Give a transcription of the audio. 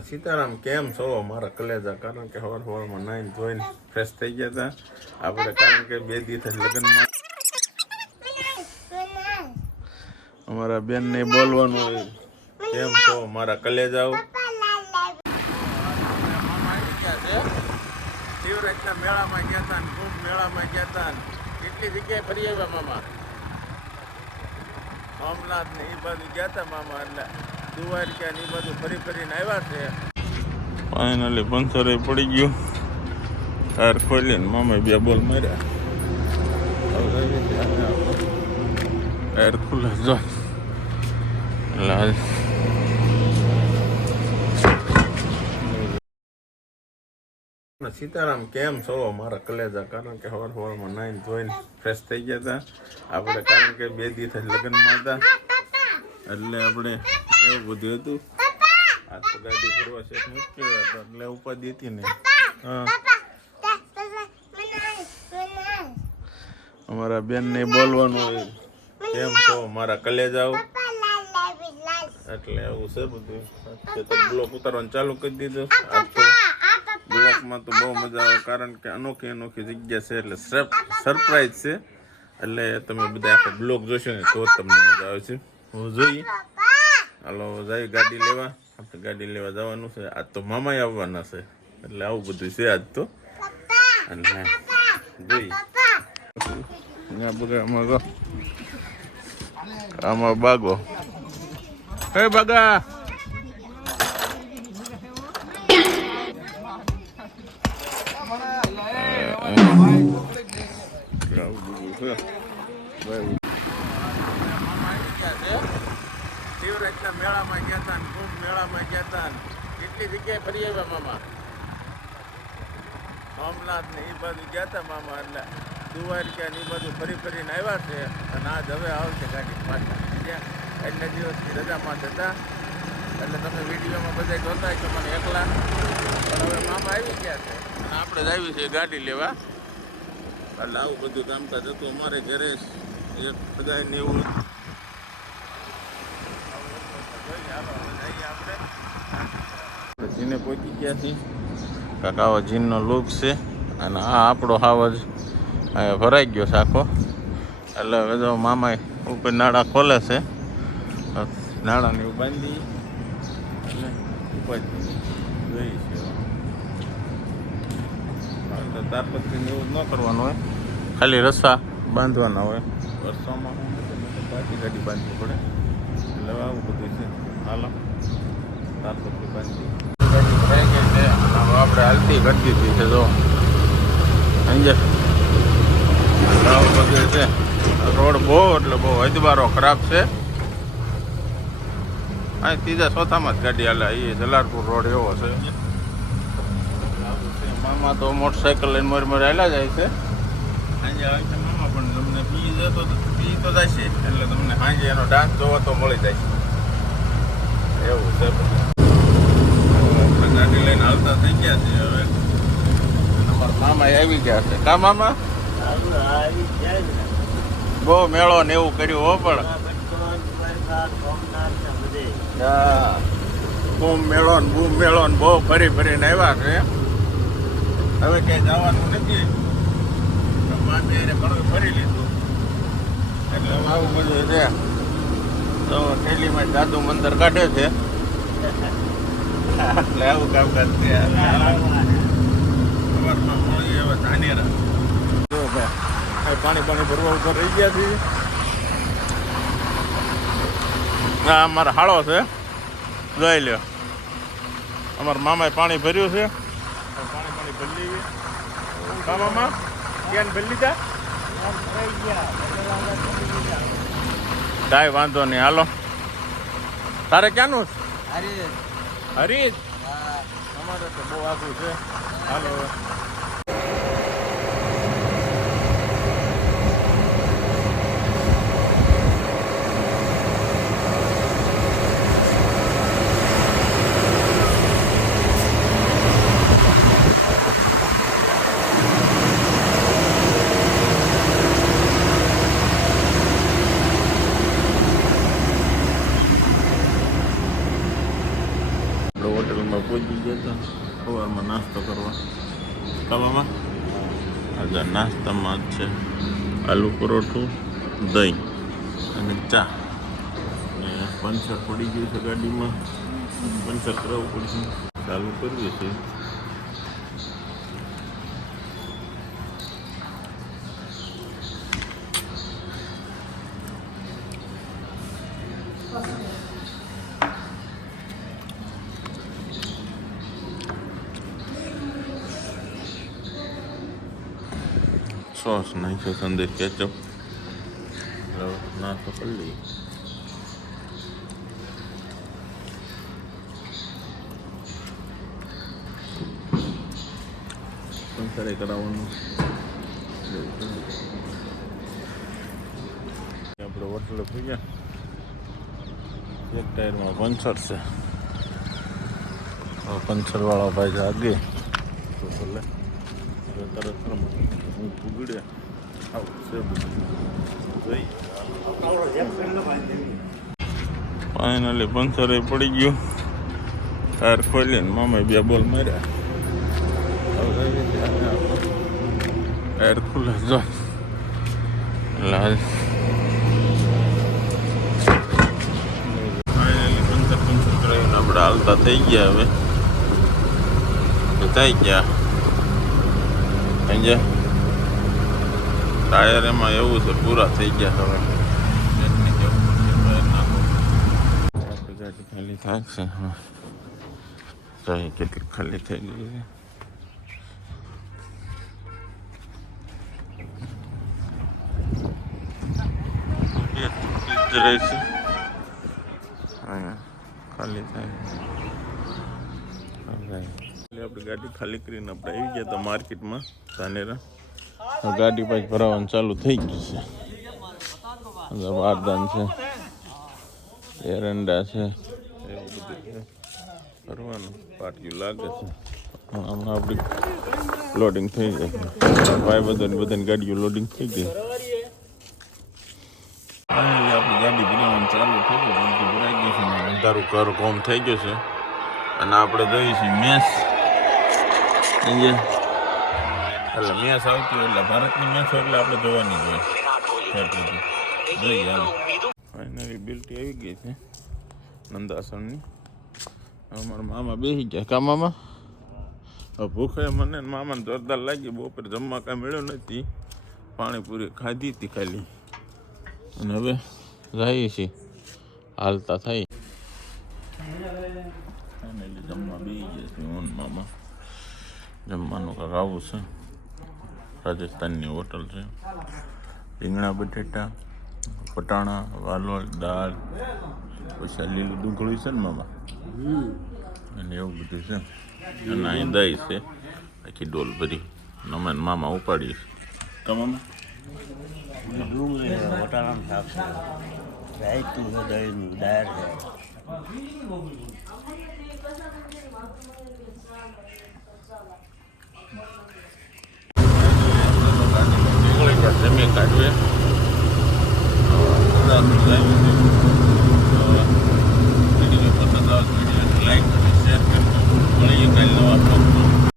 સીતારામ કેમ છો? મારા કલેજા કારણ કે હવાર હવારમાં નાઈન ધોઈને ફ્રેશ થઈ ગયા હતા આપણે કારણ કે બે દિવસ લગ્નમાં અમારા બેન ને બોલવાનું હોય. કેમ છો મારા કલેજાઓ? શિવરાજના મેળામાં ગયા હતા કુંભ મેળામાં ગયા હતા કેટલી જગ્યાએ ફરી આવ્યા મામા? સોમનાથ ને એ બાજુ ગયા હતા મામા એટલે દ્વારકા એ બાજુ ફરી ફરીને આવ્યા છે. ફાઇનલી પંચરે પડી ગયું. ટાયર ખોલીને મામા બે બોલ માર્યા. ટાયર ખુલે જો. એટલે સીતારામ કેમ છો? મારા કલેજા કારણ કે હવાર હવારમાં નાઈન ધોઈને ફ્રેશ થઈ ગયા હતા. આપણે કારણ કે બે દિવસ લગ્નમાં હતા. એટલે આપણે એવું બધું હતું. આ તો ગાડી ફરવા છે મૂક્યો હતો એટલે ઉપાધિ હતી ને. હા. અમારા બેન ને બોલવાનું હોય. કેમ છો? મારા આવો એટલે એવું છે બધું. તો બ્લોક ઉતારવાનું ચાલુ કરી દીધું. બ્લોકમાં તો બહુ મજા આવે કારણ કે અનોખી અનોખી જગ્યા છે એટલે સરપ્રાઈઝ છે. એટલે તમે બધા આખો બ્લોક જોશો ને તો તમને મજા આવે છે. હું જોઈએ હાલો જાય ગાડી લેવા. આપણે ગાડી લેવા જવાનું છે. આજ તો મામા આવવાના છે. એટલે આવું બધું છે આજ તો. અને જોઈએ આમાં ગો આમાં બાગો. હે બાગા. આવું બધું છે ભાઈ શિવરાજના મેળામાં ગયા હતા ખૂબ મેળામાં ગયા હતા કેટલી જગ્યાએ ફરી આવ્યા મામા? સોમનાથ ને એ બાજુ ગયા હતા મામા, એટલે દ્વારકા ને એ બાજુ ફરી ફરીને આવ્યા છે. અને આજ હવે આવશે ગાડી પાછા. ત્યાં એટલે દિવસથી રજામાં હતા. એટલે તમે વિડીયોમાં બધા જોતા કે મને એકલા. પણ હવે મામા આવી ગયા છે. અને આપણે જ આવી છે ગાડી લેવા. એટલે આવું બધું કામકાજ હતું. અમારે ઘરે એક બધાય ને એવું જીને પહોંચી ગયા છીએ કાકાઓ જીનનો લૂક છે. અને આ આપણો હાવજ ભરાઈ ગયો છે આખો. એટલે હવે જો મામા ઉપર નાળા ખોલે છે. નાળાને એવું બાંધી. અને ઉપર જોઈ છે. તારપત્રીને એવું ન કરવાનું હોય. ખાલી રસ્સા બાંધવાના હોય. રસ્તામાં બાકી ગાડી બાંધવી પડે. એટલે આવું બધું છે. હાલો. તારપત્રી બાંધી ગાડી ભરાઈ ગઈ છે હવે આપણે હાલતી કરી દીધી છે જો સમજે આવું બધું છે. રોડ બહુ, એટલે બહુ હદબારો ખરાબ છે. અહીં ત્રીજા ચોથામાં જ ગાડી હાલે. એ જલારપુર રોડ એવો છે. મામા તો મોટરસાયકલ લઈને મોર મોર હાલ્યા જાય છે. સાંજે આવે છે મામા, પણ તમને પી જતો પી તો જશે એટલે તમને સાંજે એનો ડાન્સ જોવો તો મળી જાય એવું છે બધું. આપણે ગાડી લઈને આવતા થઈ ગયા છે હવે. અમારા મામા આવી ગયા છે. કા મામા? બહુ મેળો ને એવું કર્યું હો પણ. બૂમ મેળો ને બૂમ મેળો ને બહુ ફરી ફરીને આવ્યા છે. હવે ક્યાંય જવાનું નથી. મામી એને ઘણું ફરી લીધું. એટલે આવું બધું છે. તો થેલીમાં જાદુ મંદર કાઢે છે. એટલે આવું કામકાજ પાણી પાણી ભરવા ઉપર રહી ગયા છીએ. અમારા હાળો છે. જોઈ લ્યો. અમારા મામાએ પાણી ભર્યું છે. ભરી લઈએ મામા કાંઈ વાંધો નહીં, હાલો. તારે ક્યાંનું? હરીજ અમારે તો બહુ આગું છે. હાલો. હોટલમાં વાગી ગયા હતા સવારમાં નાસ્તો કરવા ખાવામાં આજે નાસ્તામાં છે આલુ પરોઠું દહીં અને ચા ને પંચર પડી ગયું છે ગાડીમાં પંચર કરાવવું પડશે ચાલુ કરીએ છીએ સોસ નાખ્યો સંદેશ કેચઅપ નાસ્તો કરી લઈએ પંચરે કરાવવાનું. આપણે હોટલે થઈ ગયા એક ટાયરમાં પંચર છે. પંચરવાળા ભાઈ જાગે. તો ભલે તરત હું જઈ ફાઇનલી પંચરે પડી ગયું. ટાયર ખોલીને મામાએ બે બોલ માર્યા. ટાયર ખુલે જો લાલ. આપણે હાલતા થઈ ગયા હવે. થઈ ગયા. સમજ્યા ટાયર એમાં એવું છે, પૂરા થઈ ગયા હવે ગાડી ખાલી થાકશે જોઈએ કેટલી ખાલી થઈ ગઈ છે. ખાલી થાય. આપણી ગાડી ખાલી કરીને આપણે આવી ગયા હતા માર્કેટમાં ધાનેરા. ગાડી પાછી ભરાવાનું ચાલુ થઈ ગયું છે. બારદાન છે. એરંડા છે. એવું બધું છે ભરવાનું પાટિયું લાગે છે. હમણાં આપણી લોડિંગ થઈ જાય ભાઈ બધાની બધાની ગાડીઓ લોડિંગ થઈ ગઈ. આપણી ગાડી ભરાવાનું ચાલુ થઈ ગયું ભરાઈ ગયું છે. અંધારું ઘર કોમ થઈ ગયું છે. અને આપણે જઈએ છીએ મેસ. એટલે મેચ આવતી એટલે ભારતની મેચ એટલે આપણે જોવાની જ હોય. ફાઇનલી બિલ્ટી આવી ગઈ છે નંદાસણની અમારા મામા બેસી ગયા. કા મામા? હવે ભૂખે મને મામાને જોરદાર લાગી. બપોરે જમવા કાંઈ મળ્યો નથી. પાણીપુરી ખાધી હતી ખાલી. અને હવે જઈએ છીએ. હાલતા થાય. જમવા બેસી ગયા છે ઓન મામા. જમવાનું કાંઈક આવું છે. રાજસ્થાનની હોટલ છે. રીંગણા, બટેટા પટાણા વાલોળ, દાળ, પછી લીલું ડુંગળી છે ને મામા? અને એવું બધું છે. અને અહીં દહીં છે. આખી ડોલ ભરી. અમે મામા ઉપાડીએ કા મામા? રાયતું છે દહીંનું, દાળ છે. 改锥